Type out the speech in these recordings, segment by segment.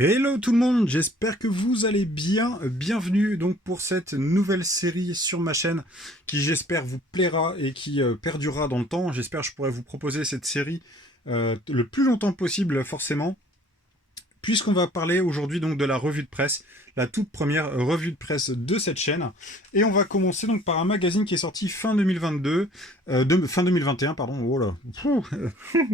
Hello tout le monde, j'espère que vous allez bien. Bienvenue donc pour cette nouvelle série sur ma chaîne qui j'espère vous plaira et qui perdurera dans le temps. J'espère que je pourrai vous proposer cette série le plus longtemps possible forcément. Puisqu'on va parler aujourd'hui donc de la revue de presse, la toute première revue de presse de cette chaîne. Et on va commencer donc par un magazine qui est sorti fin 2022, fin 2021, pardon, oh là,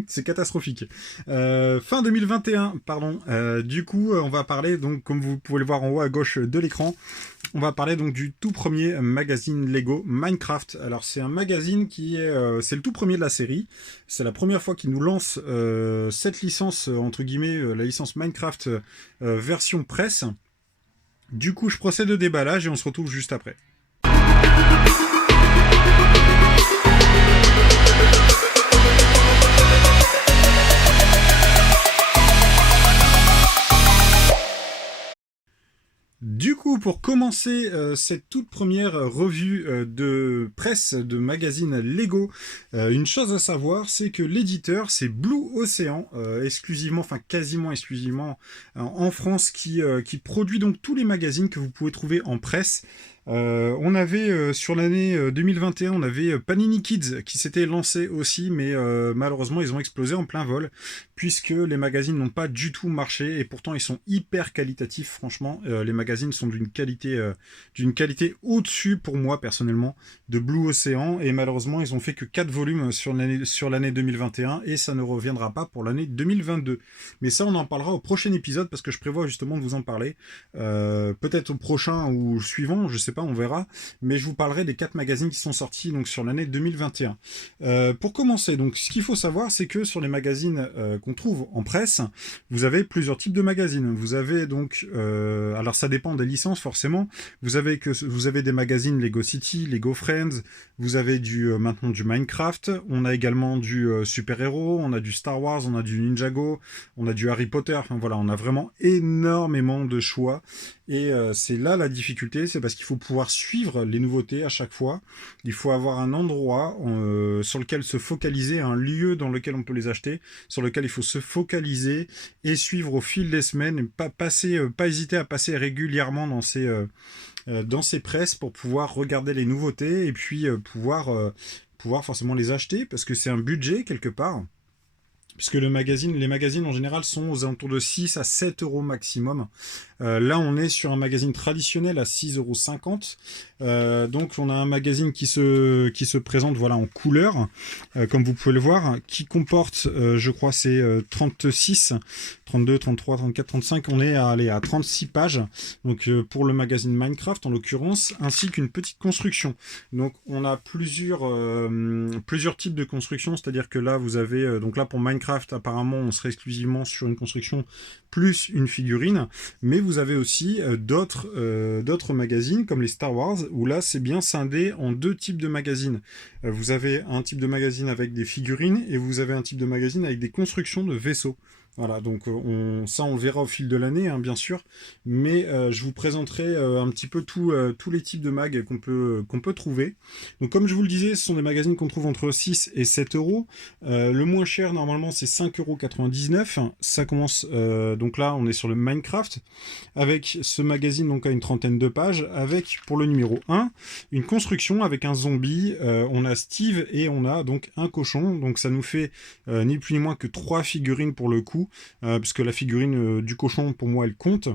c'est catastrophique. Fin 2021, pardon. Du coup, on va parler, donc comme vous pouvez le voir en haut à gauche de l'écran, on va parler donc du tout premier magazine Lego Minecraft. Alors c'est un magazine qui est, c'est le tout premier de la série. C'est la première fois qu'ils nous lancent cette licence entre guillemets, la licence Minecraft version presse. Du coup, je procède au déballage et on se retrouve juste après. Du coup, pour commencer cette toute première revue de presse de magazine Lego, une chose à savoir, c'est que l'éditeur, c'est Blue Ocean, exclusivement, enfin quasiment exclusivement en France, qui produit donc tous les magazines que vous pouvez trouver en presse. On avait sur l'année 2021, on avait Panini Kids qui s'était lancé aussi, mais malheureusement ils ont explosé en plein vol puisque les magazines n'ont pas du tout marché et pourtant ils sont hyper qualitatifs. Franchement, les magazines sont d'une qualité au-dessus pour moi personnellement de Blue Ocean et malheureusement ils ont fait que 4 volumes sur l'année 2021 et ça ne reviendra pas pour l'année 2022. Mais ça on en parlera au prochain épisode parce que je prévois justement de vous en parler. Peut-être au prochain ou au suivant, je sais pas, on verra, mais je vous parlerai des 4 magazines qui sont sortis donc sur l'année 2021. Pour commencer, donc ce qu'il faut savoir, c'est que sur les magazines qu'on trouve en presse, vous avez plusieurs types de magazines. Vous avez donc, alors ça dépend des licences forcément. Vous avez des magazines Lego City, Lego Friends. Vous avez maintenant du Minecraft. On a également du super-héros. On a du Star Wars. On a du Ninjago. On a du Harry Potter. Enfin voilà, on a vraiment énormément de choix. Et c'est là la difficulté, c'est parce qu'il faut pouvoir suivre les nouveautés à chaque fois. Il faut avoir un endroit sur lequel se focaliser, un lieu dans lequel on peut les acheter, sur lequel il faut se focaliser et suivre au fil des semaines, et pas hésiter à passer régulièrement dans ces presses pour pouvoir regarder les nouveautés et puis pouvoir forcément les acheter parce que c'est un budget quelque part. Puisque les magazines en général sont aux alentours de 6 à 7 euros maximum. Là, on est sur un magazine traditionnel à 6,50 €. Donc, on a un magazine qui se présente voilà, en couleur, comme vous pouvez le voir, qui comporte, je crois, c'est 36, 32, 33, 34, 35. On est à 36 pages. Donc, pour le magazine Minecraft, en l'occurrence, ainsi qu'une petite construction. Donc, on a plusieurs types de constructions. C'est-à-dire que là, vous avez, donc là, pour Minecraft, apparemment, on serait exclusivement sur une construction plus une figurine. Mais vous avez aussi d'autres magazines comme les Star Wars où là c'est bien scindé en deux types de magazines. Vous avez un type de magazine avec des figurines et vous avez un type de magazine avec des constructions de vaisseaux. Voilà, donc ça on le verra au fil de l'année, hein, bien sûr, mais je vous présenterai un petit peu tous les types de mags qu'on peut trouver. Donc comme je vous le disais, ce sont des magazines qu'on trouve entre 6 et 7 euros. Le moins cher normalement c'est 5,99 €. Ça commence, donc là on est sur le Minecraft, avec ce magazine donc à une trentaine de pages, avec pour le numéro 1, une construction avec un zombie, on a Steve et on a donc un cochon, donc ça nous fait ni plus ni moins que 3 figurines pour le coup, puisque la figurine du cochon pour moi elle compte.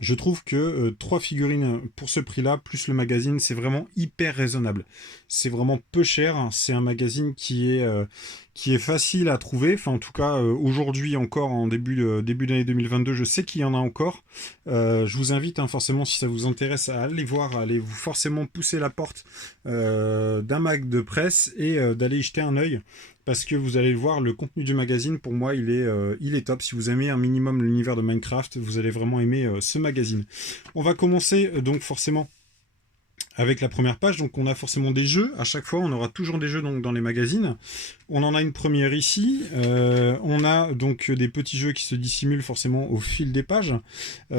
Je trouve que 3 figurines pour ce prix-là, plus le magazine, c'est vraiment hyper raisonnable. C'est vraiment peu cher, hein. C'est un magazine qui est facile à trouver. Enfin, en tout cas, aujourd'hui encore, en début d'année 2022, je sais qu'il y en a encore. Je vous invite, hein, forcément, si ça vous intéresse, à aller voir, à aller vous forcément pousser la porte d'un mag de presse et d'aller y jeter un œil. Parce que vous allez le voir, le contenu du magazine, pour moi, il est top. Si vous aimez un minimum l'univers de Minecraft, vous allez vraiment aimer ce magazine. On va commencer donc forcément avec la première page. Donc on a forcément des jeux, à chaque fois on aura toujours des jeux donc, dans les magazines. On en a une première ici, on a donc des petits jeux qui se dissimulent forcément au fil des pages,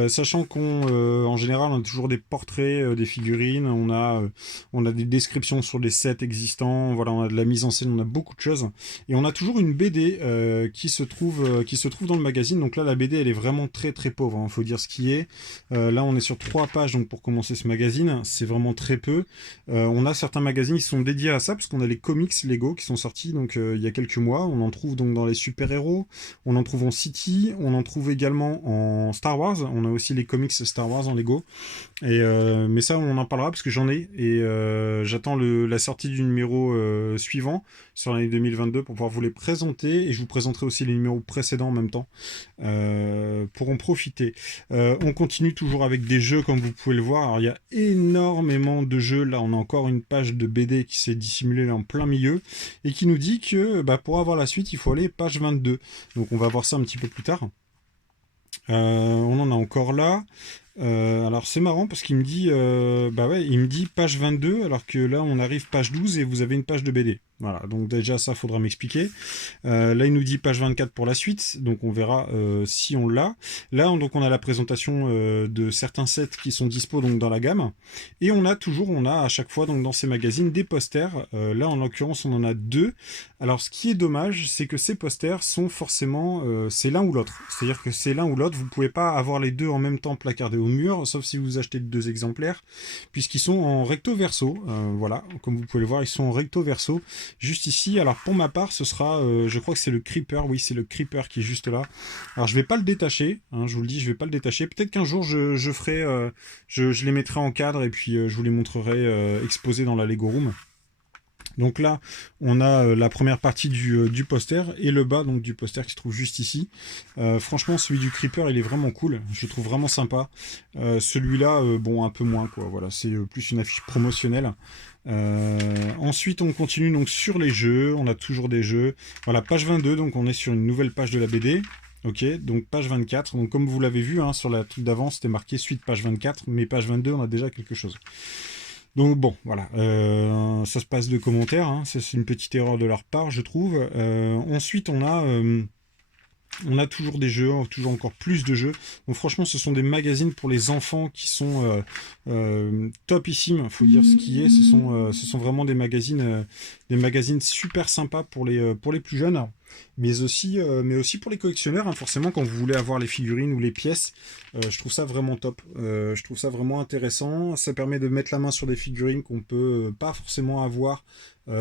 sachant qu'en général on a toujours des portraits, des figurines, on a des descriptions sur les sets existants, voilà, on a de la mise en scène, on a beaucoup de choses, et on a toujours une BD qui se trouve dans le magazine. Donc là la BD elle est vraiment très très pauvre, hein, faut dire ce qui est. Là on est sur 3 pages donc pour commencer ce magazine, c'est vraiment très peu. On a certains magazines qui sont dédiés à ça, parce qu'on a les comics Lego qui sont sortis donc il y a quelques mois. On en trouve donc dans les super-héros, on en trouve en City, on en trouve également en Star Wars. On a aussi les comics Star Wars en Lego. Mais ça, on en parlera parce que j'en ai. Et j'attends la sortie du numéro suivant sur l'année 2022 pour pouvoir vous les présenter. Et je vous présenterai aussi les numéros précédents en même temps pour en profiter. On continue toujours avec des jeux comme vous pouvez le voir. Alors il y a énormément de jeux. Là, on a encore une page de BD qui s'est dissimulée là en plein milieu et qui nous dit que pour avoir la suite, il faut aller page 22. Donc on va voir ça un petit peu plus tard. On en a encore là. Alors c'est marrant parce qu'il me dit il me dit page 22 alors que là on arrive page 12 et vous avez une page de BD. Voilà, donc déjà ça faudra m'expliquer. Là il nous dit page 24 pour la suite, donc on verra si on l'a. Là donc on a la présentation de certains sets qui sont dispo donc dans la gamme, et on a à chaque fois donc dans ces magazines des posters. Là en l'occurrence on en a 2. Alors ce qui est dommage, c'est que ces posters sont forcément c'est l'un ou l'autre. C'est-à-dire que c'est l'un ou l'autre, vous pouvez pas avoir les deux en même temps placardés au mur, sauf si vous achetez 2 exemplaires, puisqu'ils sont en recto verso. Voilà, comme vous pouvez le voir, ils sont en recto verso. Juste ici, alors pour ma part, ce sera, je crois que c'est le Creeper, oui, c'est le Creeper qui est juste là. Alors je vais pas le détacher, hein, je vous le dis, je vais pas le détacher. Peut-être qu'un jour je ferai, je les mettrai en cadre et puis je vous les montrerai exposés dans la Lego Room. Donc là, on a la première partie du poster et le bas donc du poster qui se trouve juste ici. Franchement, celui du Creeper, il est vraiment cool. Je le trouve vraiment sympa. Celui-là, bon, un peu moins quoi. Voilà, c'est plus une affiche promotionnelle. Ensuite, on continue donc sur les jeux. On a toujours des jeux. Voilà, page 22. Donc, on est sur une nouvelle page de la BD. Ok, donc page 24. Donc, comme vous l'avez vu, hein, sur la truc d'avant, c'était marqué suite page 24, mais page 22, on a déjà quelque chose. Donc bon, voilà, ça se passe de commentaires, hein. C'est une petite erreur de leur part, je trouve. Ensuite, on a toujours des jeux, toujours encore plus de jeux. Donc franchement, ce sont des magazines pour les enfants qui sont topissimes. Faut dire ce qui est. Ce sont vraiment des magazines super sympas pour les plus jeunes, mais aussi pour les collectionneurs. Hein, forcément, quand vous voulez avoir les figurines ou les pièces, je trouve ça vraiment top. Je trouve ça vraiment intéressant. Ça permet de mettre la main sur des figurines qu'on peut pas forcément avoir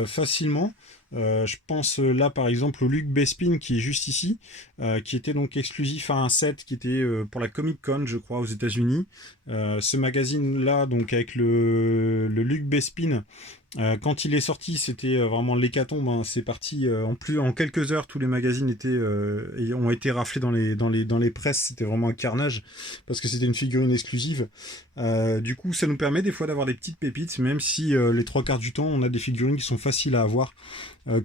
facilement. Je pense là par exemple au Luc Bespin qui est juste ici, qui était donc exclusif à un set qui était pour la Comic Con, je crois, aux États-Unis. Ce magazine là, donc avec le Luc Bespin, quand il est sorti, c'était vraiment l'hécatombe. Hein. C'est parti en quelques heures, tous les magazines ont été raflés dans les presses. C'était vraiment un carnage parce que c'était une figurine exclusive. Du coup, ça nous permet des fois d'avoir des petites pépites, même si les 3 quarts du temps, on a des figurines qui sont faciles à avoir.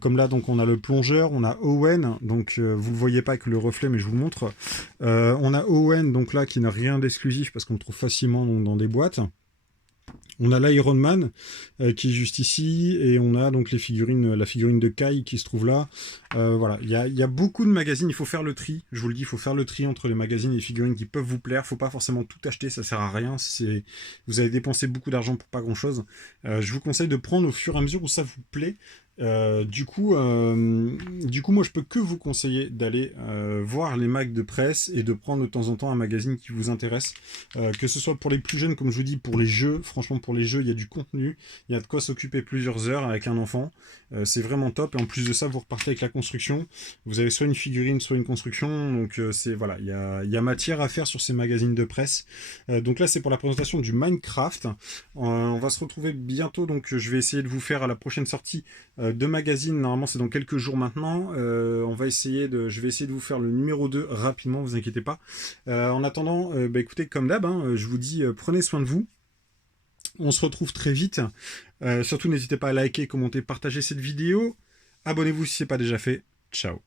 Comme là, donc on a le plongeur, on a Owen, donc vous le voyez pas avec le reflet, mais je vous le montre. On a Owen, donc là qui n'a rien d'exclusif parce qu'on le trouve facilement donc, dans des boîtes. On a l'Iron Man qui est juste ici, et on a donc la figurine de Kai qui se trouve là. Voilà, il y a beaucoup de magazines, il faut faire le tri, je vous le dis, il faut faire le tri entre les magazines et les figurines qui peuvent vous plaire. Faut pas forcément tout acheter, ça sert à rien. Vous avez dépensé beaucoup d'argent pour pas grand chose. Je vous conseille de prendre au fur et à mesure où ça vous plaît. Du coup, moi je peux que vous conseiller d'aller voir les mags de presse et de prendre de temps en temps un magazine qui vous intéresse, que ce soit pour les plus jeunes, comme je vous dis, pour les jeux. Franchement, pour les jeux, il y a du contenu, il y a de quoi s'occuper plusieurs heures avec un enfant. C'est vraiment top, et en plus de ça, vous repartez avec la construction. Vous avez soit une figurine, soit une construction, donc voilà, il y a matière à faire sur ces magazines de presse. Donc là, c'est pour la présentation du Minecraft. On va se retrouver bientôt, donc je vais essayer de vous faire à la prochaine sortie de magazine. Normalement, c'est dans quelques jours maintenant. Je vais essayer de vous faire le numéro 2 rapidement, vous inquiétez pas. En attendant, écoutez, comme d'hab, hein, je vous dis, prenez soin de vous. On se retrouve très vite. Surtout, n'hésitez pas à liker, commenter, partager cette vidéo. Abonnez-vous si ce n'est pas déjà fait. Ciao.